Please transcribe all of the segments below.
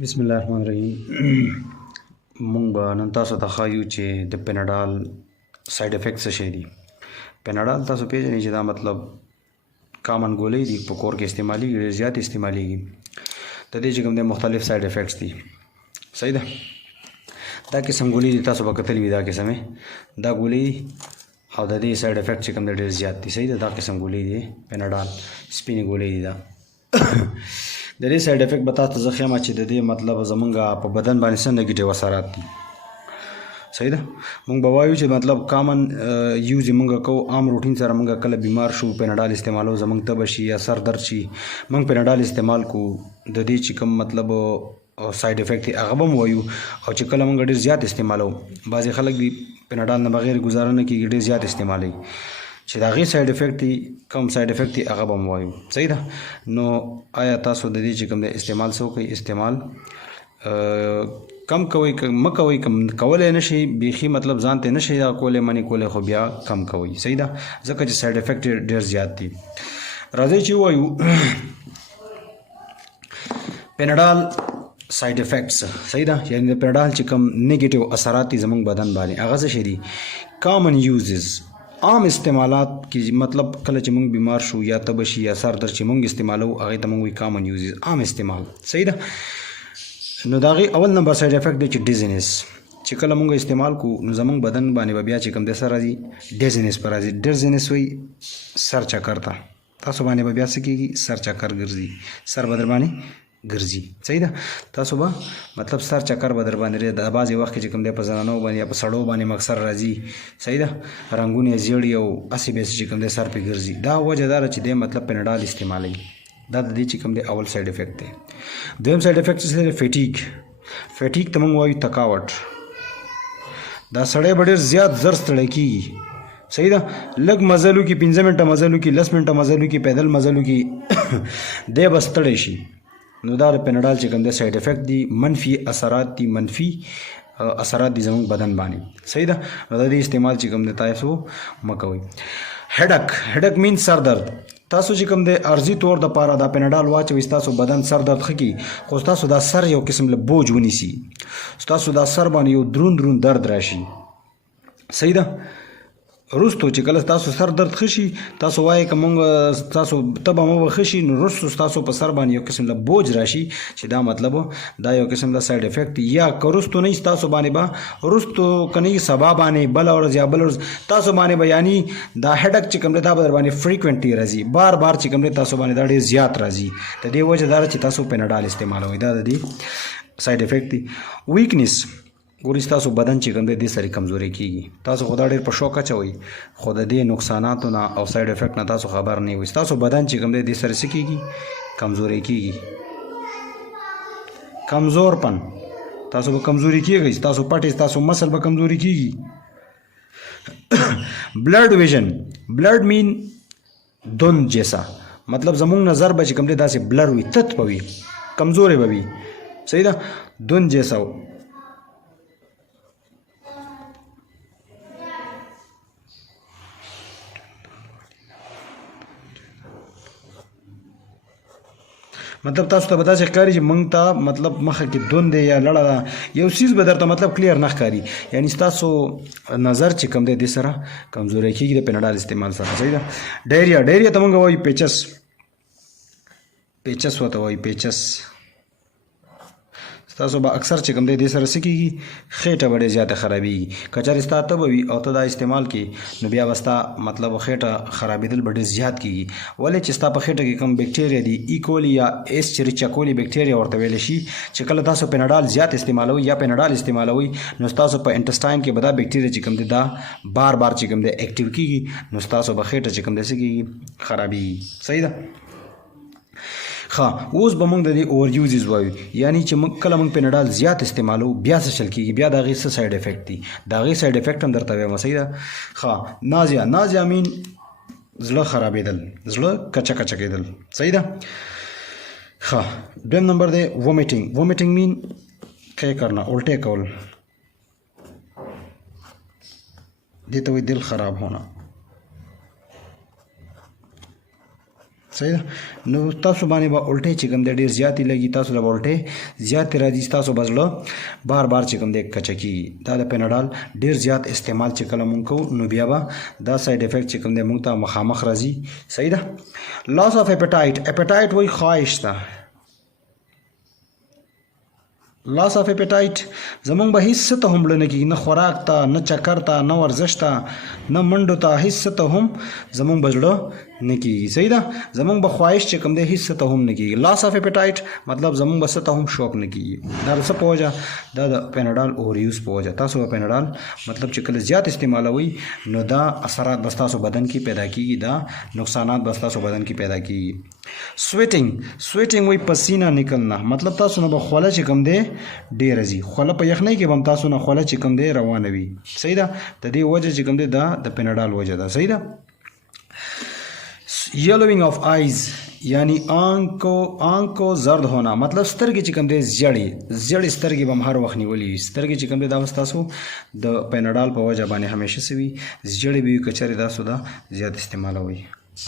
बिस्मिल्लाहिर्रहमानिर्रहीम مونږ به نن تاسو ته ښایو چې د پیناډال سایډ افیکټ څه شی دي. پیناډال تاسو پیژنئ چې دا مطلب کامن ګولۍ دي، په کور کې استعمالیږي، ډېر زیات استعمالیږي. د دې چې کوم دی مختلف سایډ افیکټس دي. صحیح ده. دا قسم ګولۍ دي تاسو به کتلي وي، دا قسم دا ګولۍ او د دې سایډ افیکټ چې کوم دی ډېر زیات دي. صحیح ده. دا قسم ګولۍ دي پیناډال سپینې ګولۍ دي. دا د دې سایډ افیکټ به تاسو ته زه ښیم چې د دې مطلب زمونږ په بدن باندې څه نیګیټیو اثرات دي. صحیح ده. مونږ به وایو چې مطلب کامن یوز یې مونږ کوو، عام روټین سره مونږ کله بیمار شو پیناډال استعمالو، زمونږ تبه شي یا سر درد شي، مونږ پیناډال استعمال کوو. د دې چې کوم مطلب سایډ افیکټ دی هغه به هم وایو. او چې کله مونږ ډېر زیات استعمالو، بعضې خلک دي پیناډال نه بغیر ګزاره نه کېږي، ډېر زیات استعمالوي، چې د هغې سایډ افیکټ دي کوم سایډ افیکټ دي هغه به هم وایو. صحیح ده. نو آیا تاسو د دې چې کوم دی استعمال څه وکئ، استعمال کم کوئ، مه کوئ. کم کولی نه شئ بیخي مطلب ځان ته نه شئ دا کولی منې کولی، خو بیا کم کوئ. صحیح ده. ځکه چې سایډ افیکټ ډېر زیات دي. راځئ چې ووایو پیناډال سایډ افیکټس. صحیح ده. یعنې د پیناډال چې کوم نیګیټیو اثرات دي زموږ بدن باندې، هغه څه شي دي؟ کامن یوزز، عام استعمالات کې مطلب کله چې موږ بیمار شو یا تبه شي یا سر درد چې موږ استعمالو، هغې ته موږ وایي کامن یوزز، عام استعمال. صحیح ده. نو د هغې اول نمبر سایډ افیکټ دی چې ډیزینس. چې کله موږ استعمال کو نو زموږ بدن باندې به بیا چې کوم دی څه راځي؟ ډیزینس به راځي. ډیزینس وایي سر چکر ته. تاسو باندې به بیا څه کېږي؟ سر چکر ګرځي، سر به در باندې ګرځي. صحیح ده. تاسو به مطلب سر چکر به در باندې د بعضې وخت کې چې کوم دی په زنانو باندې یا په سړو باندې مکسر راځي. صحیح ده. رنګونه یې زیړي او هسې بیسې چې کوم دی سر پې ګرځي. دا وجه دا ده چې دی مطلب پیناډال استعمالوي. دا د دې چې کوم دی اول سایډ افیکټ دی. دویم سایډ افیکټ څه دی؟ فیټیګ. فیټیګ ته موږ وایو تکاوټ. دا سړی به ډېر زیات زر ستړی کېږي. صحیح ده. لږ مزل وکړي، 15 منټه مزل وکړي، 10 منټه مزل وکړي، پیدل مزل وکړي، دی به ستړی شي. نو دا د پیناډال چې کوم دی سایډ افیکټ دي، منفي اثرات دي، منفي اثرات دي زموږ بدن باندې. صحیح ده. نو د دې استعمال چې کوم دی تاسو مه کوئ. هډک. هډک مین سر درد. تاسو چې کوم دی عرضي طور دپاره دا پیناډال واچوئ، ستاسو بدن سر درد ښه کړي، خو ستاسو دا سر یو قسم له بوج ونیسي، ستاسو دا سر باندې یو دروند دروند درد راشي. صحیح ده. وروستو چې کله ستاسو سر درد ښه شي، تاسو وایئ که مونږ ستاسو تبه مو به ښه شي، نو وروستو ستاسو په سر باندې یو قسم له بوج راشي، چې دا مطلب دا یو قسم د سایډ افیکټ دی. یا که وروستو نه ستاسو باندې به وروستو که نه سبا باندې بله ورځ یا بله ورځ تاسو باندې به یعنی دا هډک چې کوم دی دا به در باندې فریکوینټلی راځي، بار بار چې کوم دی تاسو باندې دا ډېر زیات راځي. د دې وجه دا ده چې تاسو پیناډال استعمالوئ. دا د دې سایډ افیکټ دی. ویکنیس. ګورئ ستاسو بدن چې کوم دی دې سره کمزوری کېږي. تاسو خو دا ډېر په شوق اچوئ، خو د دې نقصاناتو نه او سایډ افیکټ نه تاسو خبر نه وئ. ستاسو بدن چې کوم دی دې سره څه کېږي؟ کمزوری کېږي. کمزور پن. تاسو به کمزوري کېږئ، ستاسو پټې ستاسو مسل به کمزوري کېږي. بلډ ویژن. بلډ مین دون جیسا. مطلب زمونږ نظر به چې کوم دی داسې بلر وي، تت به وي، کمزوری به وي. صحیح ده. دون جیسا. مطلب تاسو ته به داسې ښکاري چې موږ ته مطلب مخه کې دوند دی یا لړه ده، یو څیز به درته مطلب کلیر نه ښکاري، یعنی ستاسو نظر چې کوم دی دې سره کمزوری کېږي د پیناډال استعمال سره. صحیح ده. ډایریا. ډایریا ته موږ وایو پیچس. پیچس ورته وایو، پیچس. تاسو به اکثر چې کوم دی دې سره څه کېږي؟ خېټه به ډېر زیاته خرابېږي. که چېرې ستا تبه وي او ته دا استعمال کړې، نو بیا به ستا مطلب خېټه خرابېدل به ډېر زیات کېږي. ولې چې ستا په خېټه کې کوم بکټیریا دي، ایکولي یا ایسچریچیا کولی بکټیریا ورته ویلی شي، چې کله تاسو پیناډال زیات استعمالوئ یا پیناډال استعمالوئ، نو ستاسو په انټسټاین کې به دا بکټیریا چې کوم دی دا بار بار چې کوم دی اکټیو کېږي، نو ستاسو به خېټه چې کوم دی څه کېږي؟ خرابېږي. صحیح ده. ښه. اوس به موږ د دې اوور یوزز وایو، یعنی چې موږ کله موږ پیناډال زیات استعمالو بیا څه چل کېږي، بیا د هغې څه سایډ افیکټ دي، د هغې سایډ افیکټ هم درته وایم. صحیح ده. ښه. نازیا. نازیا مین زړه خرابېدل، زړه کچه کچه کېدل. صحیح ده. ښه. دویم نمبر دی وومیټینګ. وومیټینګ مین قے کرنا، الٹے کول، دې ته وایي دل خراب ہونا. صحیح ده. نو تاسو باندې به الټې چې کوم دی ډېر زیاتې لګي، تاسو له به الټې زیاتې راځي، ستاسو به زړه بار بار چې کوم دی کچه کېږي. دا د پیناډال ډېر زیات استعمال چې کله مونږ کوو نو بیا به دا سایډ افیکټ چې کوم دی مونږ ته مخامخ راځي. صحیح ده. لاس اف اپیټایټ، اپیټایټ وایي خواهش ته. لاس اف اپیټایټ زمونږ به هیڅ څه ته هم مړه نه کېږي، نه خوراک ته، نه چکر ته، نه ورزش ته، نه منډو ته، هیڅ څه ته هم زمونږ به زړه نه کېږي. صحیح ده. زمونږ به خواهش چې کوم دی هیڅ څه ته هم نه کېږي. لاس اف اپیټایټ مطلب زمونږ به څه ته هم شوق نه کېږي. دا د څه په وجه؟ دا د پیناډال اوور یوز په وجه. تاسو به پیناډال مطلب چې کله زیات استعمالوئ نو دا اثرات به ستاسو بدن کې پیدا کېږي، دا نقصانات به ستاسو بدن کې پیدا کېږي. سویټینګ، سویټینګ وایي پسینه نکلنا، مطلب تاسو نه به خوله چې کوم دی ډېره ځي. خوله په یخنۍ کې به هم تاسو نه خوله چې کوم دی روانه وي. صحیح ده. د دې وجه چې کوم دی دا د پیناډال وجه ده. صحیح ده. یلوینګ اف آیز یعنی آنکو زرد ہونا، مطلب سترګې چې کوم دی زیړې سترګې به هم هر وخت نیولې وي. سترګې چې کوم دی دا به ستاسو د پیناډال په وجه باندې همیشه څه وي؟ زیړې به وي که چېرې تاسو دا زیات استعمالوئ.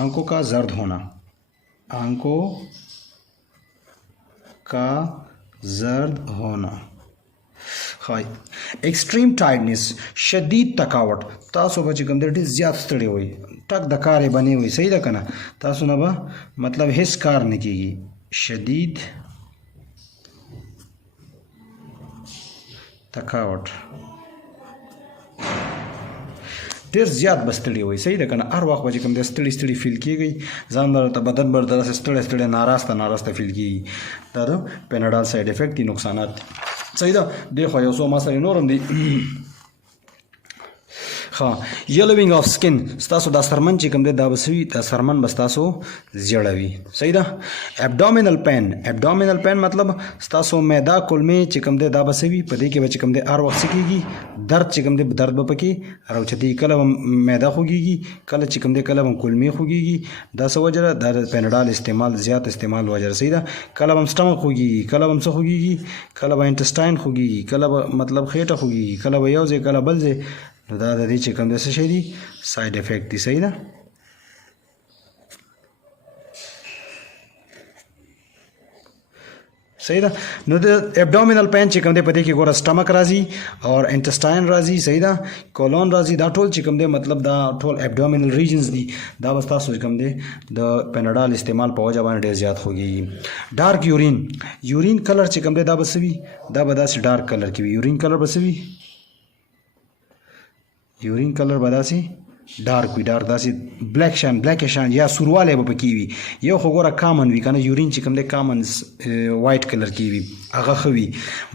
آنکو کا زرد ہونا، آنکو کا زرد ہونا. خای ایکسټریم ټایډنس، شدید تکاوټ، تاسو به چې کوم دی ډېر زیات ستړي وئ، ټک د کار یې به نه وئ. صحیح ده که نه؟ تاسو نه به مطلب هیڅ کار نه کېږي. شدید تکاوټ، ډېر زیات به ستړي وئ. صحیح ده که نه؟ هر وخت به چې کوم دی ستړي ستړي فیل کېږئ، ځان درته بدن به داسې ستړی ستړی ناراسته فیل کېږي. دا د پیناډال سایډ افیکټ دي، نقصانات دي. صحیح ده. دې خوا یو څو مسلې نور هم دي. ها یلوینګ اف سکن، ستاسو دا سرمن چې کوم دی دا به څه وي؟ دا سرمن به ستاسو زیړه وي. صحیح ده. ابډامینل پین، ابډامینل پین مطلب ستاسو معده کولمې چې کوم دی دا به څه وي؟ په دې کې به چې کوم دی هر وخت څه کېږي؟ درد چې کوم دی درد به پکې راوچتېږي. کله به معده خوږېږي، کله چې کوم دی کله به کولمې خوږېږي. دا څه وجه ده؟ دا د پیناډال استعمال زیات استعمال وجه ده. صحیح ده. کله به هم سټمک خوږېږي، کله به هم څه خوږېږي؟ کله به انټسټاین خوږېږي، کله به مطلب خېټه خوږېږي، کله به یو ځای کله بل ځای. نو دا د دې چې کوم د څه شی دي؟ سایډ افیکټ دي. صحیح ده. صحیح ده. نو د ابډومینل پین چې کوم دی په دې کې ګوره سټمک راځي او انټسټاین راځي. صحیح ده. کولون راځي. دا ټول چې کوم دی مطلب دا ټول ابډومینل ریجنز دي. دا به ستاسو چې کوم دی د پیناډال استعمال په وجه باندې ډېر زیات خوږېږي. ډارک یورین، یورین کلر چې کوم دی دا به څه وي؟ دا به داسې ډارک کلر کې وي. یورین کلر به څه وي؟ یورین کلر به داسې ډارک وي، ډارک داسې بلیک شان یا سوروالی به پکې وي. یو خو ګوره کامن وي که نه، یورین چې کوم دی کامن وایټ کلر کې وي، هغه ښه وي.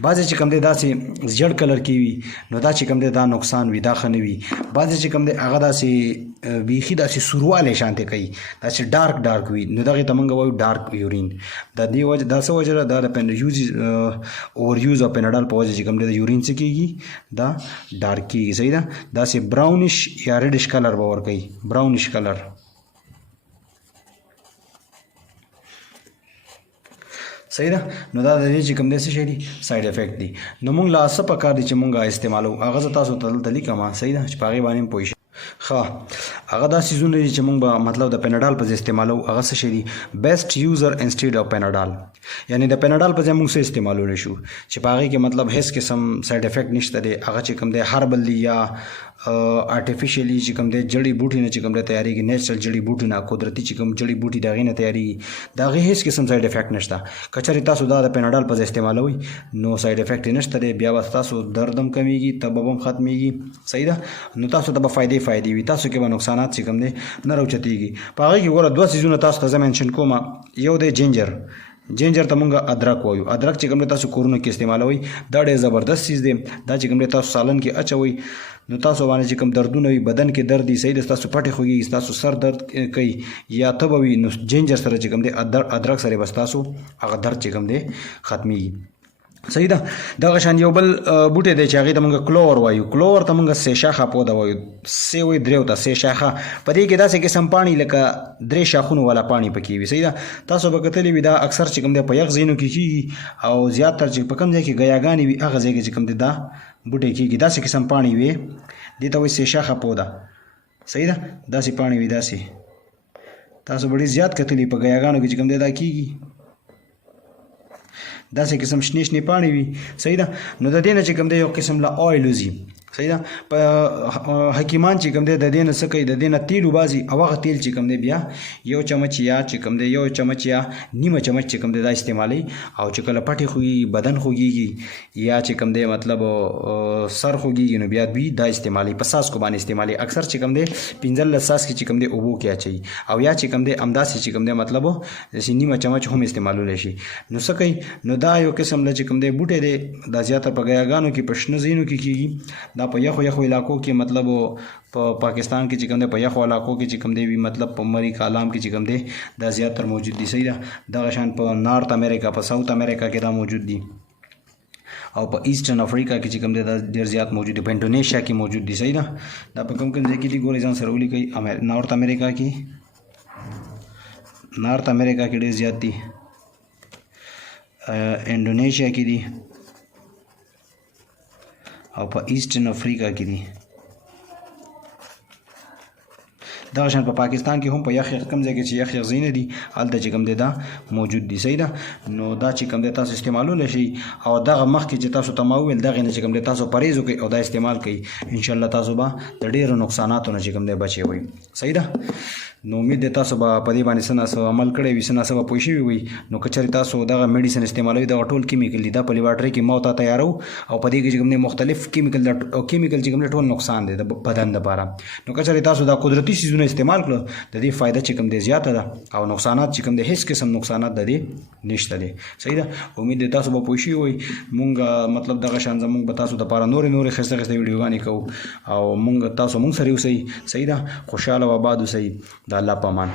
بعضې چې کوم دی داسې زیړ کلر کې وي نو دا چې کوم دی دا نقصان وي، دا ښه نه وي. بعضې چې کوم دی هغه داسې بیخي داسې سوروالی شانتې کوي، داسې ډارک وي، نو دغې ته موږ وایو ډارک یورین. دا دې وجه دا څه وجه ده؟ دا د اوور یوز او پیناډال په وجه چې کوم دی د یورین څه کېږي؟ دا ډارک کېږي. صحیح ده. داسې براونش یا ریډش کلر به ورکوي، براونش کلر. صحیح ده. نو دا د دې چې کوم دی څه شی دي؟ سایډ افیکټ دي. نو موږ لا څه پکار دي چې موږ استعمالوو، هغه زه تاسو ته دلته لیکم. صحیح ده. چې په هغې باندې هم پوه شئ. ښه هغه دا څیزونه دي چې موږ به مطلب د پیناډال په ځای استعمالوو. هغه څه شی دي؟ بیسټ یوزر انسټیډ اف پیناډال، یعنی د پیناډال په ځای موږ څه استعمالولی شو چې په هغې کې مطلب هیڅ قسم سایډ افیکټ نشته دی. هغه چې کوم دی هربل دی یا آرټیفیشلی چې کوم دی جړی بوټي نه چې کوم دی تیارېږي، نیچرل جړی بوټي نه، قدرتي چې کوم جړی بوټي د هغې نه تیارېږي، د هغې هیڅ قسم سایډ افیکټ نشته. که چېرې تاسو دا د پیناډال په ځای استعمالوئ نو سایډ افیکټ یې نشته دی. بیا به ستاسو درد هم کمیږي، تبه به هم ختمیږي. صحیح ده. نو تاسو ته به فایدې وي، تاسو کې به نقصانات چې کوم دی نه راوچتېږي. په هغې کې ګوره دوه څیزونه تاسو ته زه مینشن کوم. یو دی جینجر ته مونږ ادرک وایو. ادرک چې کوم دی تاسو کورونو کې استعمالوئ، دا ډېر زبردست چیز دی. دا چې کوم دی تاسو سالن کې اچوئ نو تاسو باندې چې کوم دردونه وي، بدن کې درد وي، صحیح ده، ستاسو پټې خوږېږي، ستاسو سر درد کوي یا تبه وي، نو جینجر سره چې کوم دی ادرک سره به ستاسو هغه درد چې کوم دی ختمیږي. صحیح ده. دغه شان یو بل بوټی دی چې هغې ته مونږ کلوور وایو. کلوور ته مونږ سې شاخه پوده وایو. سې وایي درېو ته، سې شاخه. په دې کې داسې قسم پاڼې لکه 3 شاخونو والا پاڼې پکې وي. صحیح ده. تاسو به کتلي وي دا اکثر چې کوم دی په یخ ځایونو کې کېږي او زیاتره چې په کوم ځای کې ګیاګانې وي هغه ځای کې چې کوم دی دا بوټی کېږي. داسې قسم پاڼې وي، دې ته وایي سې شاخه پوده. صحیح ده. داسې پاڼې وي، داسې تاسو ډېر زیات کتلي په ګیاګانو کې چې کوم دی دا کیږي داسې قسم شنې شنې پاڼې وي صحیح ده نو د دې نه چې کوم دی یو قسم له آیل وځي صحیح ده په حکیمان چې کوم دی د دې نه څه کوي د دې نه تیل وباسي او هغه تیل چې کوم دی بیا یو چمچ یا چې کوم دی یو چمچ یا نیمه چمچ چې کوم دی دا استعمالي او چې کله پټې خوږي بدن خوږیږي یا چې کوم دی مطلب سر خوږیږي نو بیا دوی دا استعمالي په څاڅکو باندې استعمالي اکثر چې کوم دی 15 څاڅکي چې کوم دی اوبو کې اچوي او یا چې کوم دی همداسې چې کوم دی مطلب نیمه چمچ هم استعمالولی شي نو څه کوي نو دا یو قسم له چې کوم دی بوټی دی دا زیاته په ګیاګانو کې په شنه ځایونو کې کېږي دا په یخو علاقو کې مطلب په پاکستان کې چې کوم دی په یخو علاقو کې چې کوم دی وي مطلب په مری کالام کې چې کوم دی دا زیاتره موجود دي صحیح ده دغه شان په نارت امریکا په ساوث امریکا کې دا موجود دي او په ایسټرن افریقا کې چې کوم دی دا ډېر زیات موجود دي په انډونیشیا کې موجود دي صحیح ده دا په کوم ځای کې دي ګورئ ځان سره ولیکئ نارت امریکا کې ډېر زیات دي انډونیشیا کې دي او په ایسټرن افریقا کې دي دغه شان په پاکستان کې هم په یخ کم ځای کې چې یخ ځایونه دي هلته چې کوم دی دا موجود دي صحیح ده نو دا چې کوم دی تاسو استعمالولی شئ او دغه مخکې چې تاسو ته ما وویل دغې نه چې کوم دی تاسو پرهیز وکړئ او دا استعمال کوئ انشاءالله تاسو به د ډېرو نقصاناتو نه چې کوم دی بچی وئ صحیح ده نو امید دی تاسو به په دې باندې څه ناڅه عمل کړی وي څه ناڅه به پوه شوي وي نو که چېرې تاسو دغه میډیسن استعمالوئ دغه ټول کیمیکل دي دا په لیبارټرۍ کې ما ورته تیارو او په دې کې چې کوم دی مختلف کیمیکل چې کوم دی ټول نقصان دی د بدن دپاره نو که چېرې تاسو دا قدرتي څیزونه استعمال کړو د دې فایده چې کوم دی زیاته ده او نقصانات چې کوم دی هیڅ قسم نقصانات د دې نشته دی صحیح ده امید دی تاسو به پوه شوي وئ مونږ مطلب دغه شان زمونږ به تاسو دپاره نورې ښایسته ښایسته ویډیوګانې کوو او تاسو مونږ سره اوسئ صحیح ده خوشحاله او آباد اوسئ د الله په امان